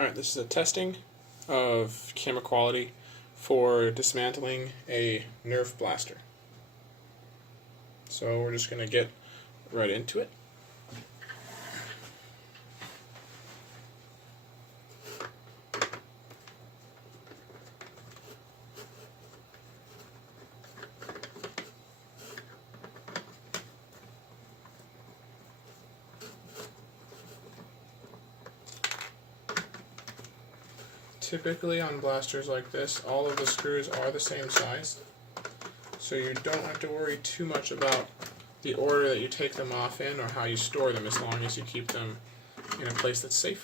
Alright, this is a testing of camera quality for dismantling a Nerf blaster. So we're just going to get right into it. Typically on blasters like this, all of the screws are the same size, so you don't have to worry too much about the order that you take them off in or how you store them, as long as you keep them in a place that's safe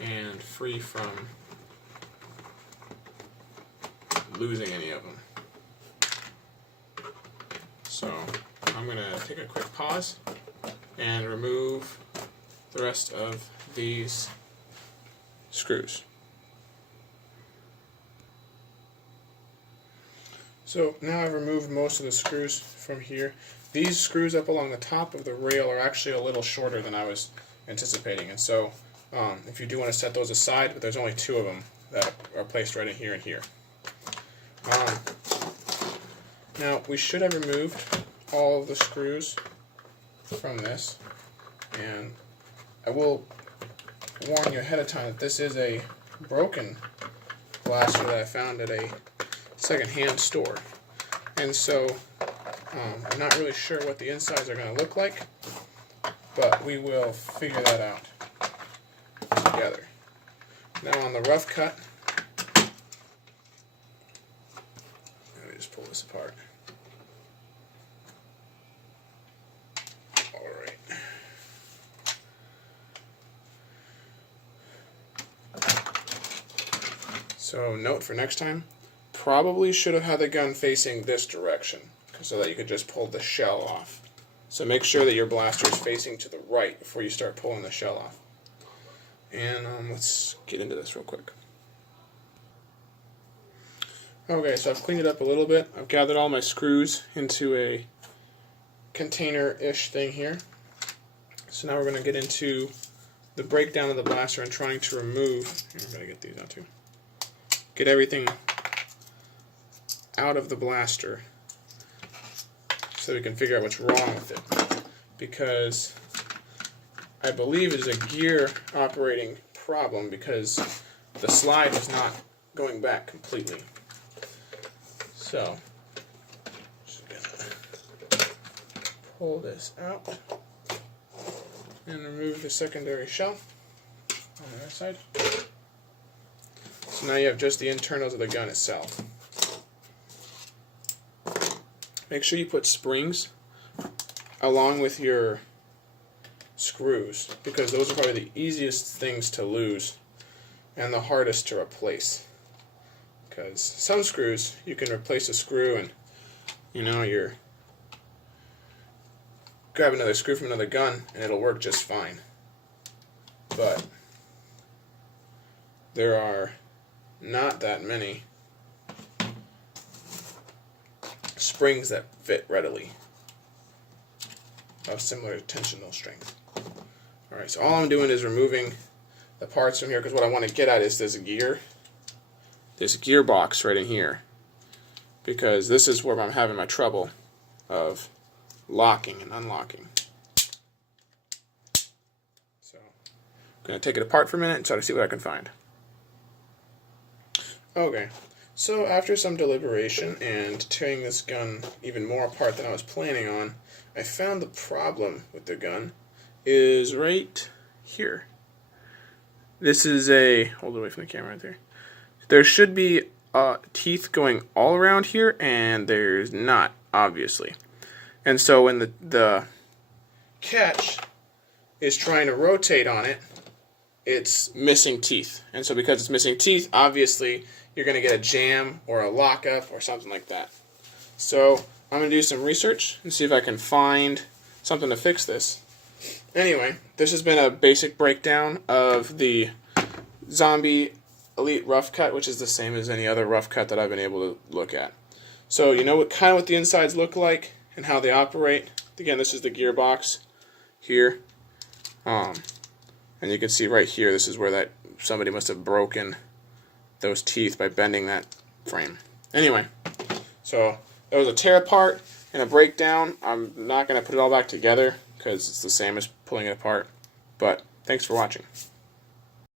and free from losing any of them. So I'm going to take a quick pause and remove the rest of these screws. So now I've removed most of the screws from here. These screws up along the top of the rail are actually a little shorter than I was anticipating, and so if you do want to set those aside, but there's only two of them that are placed right in here and here. Now we should have removed all of the screws from this, and I will warn you ahead of time that this is a broken blaster that I found at a second-hand store, and so I'm not really sure what the insides are going to look like, but we will figure that out together. Now on the RoughCut, let me just pull this apart. Alright. So note for next time, probably should have had the gun facing this direction so that you could just pull the shell off. So make sure that your blaster is facing to the right before you start pulling the shell off. And let's get into this real quick. Okay, so I've cleaned it up a little bit. I've gathered all my screws into a container-ish thing here. So now we're going to get into the breakdown of the blaster and trying to remove, I'm going to get these out too, get everything out of the blaster so we can figure out what's wrong with it, because I believe it is a gear operating problem because the slide is not going back completely. So just gonna pull this out and remove the secondary shell on the other side. So now you have just the internals of the gun itself. Make sure you put springs along with your screws, because those are probably the easiest things to lose and the hardest to replace. Because some screws, you can replace a screw and, you know, you're grab another screw from another gun and it'll work just fine. But there are not that many springs that fit readily of similar tensional strength. Alright, so all I'm doing is removing the parts from here, because what I want to get at is this gearbox right in here, because this is where I'm having my trouble of locking and unlocking. So I'm going to take it apart for a minute and try to see what I can find. Okay. So after some deliberation and tearing this gun even more apart than I was planning on, I found the problem with the gun is right here. This is a, hold it away from the camera right there. There should be teeth going all around here, and there's not, obviously. And so when the catch is trying to rotate on it, it's missing teeth. And so because it's missing teeth, obviously you're going to get a jam or a lockup or something like that. So I'm going to do some research and see if I can find something to fix this. Anyway, this has been a basic breakdown of the Zombie Elite RoughCut, which is the same as any other RoughCut that I've been able to look at. So you know what the insides look like and how they operate. Again, this is the gearbox here. And you can see right here, this is where somebody must have broken those teeth by bending that frame. Anyway, so that was a tear apart and a breakdown. I'm not going to put it all back together because it's the same as pulling it apart. But thanks for watching.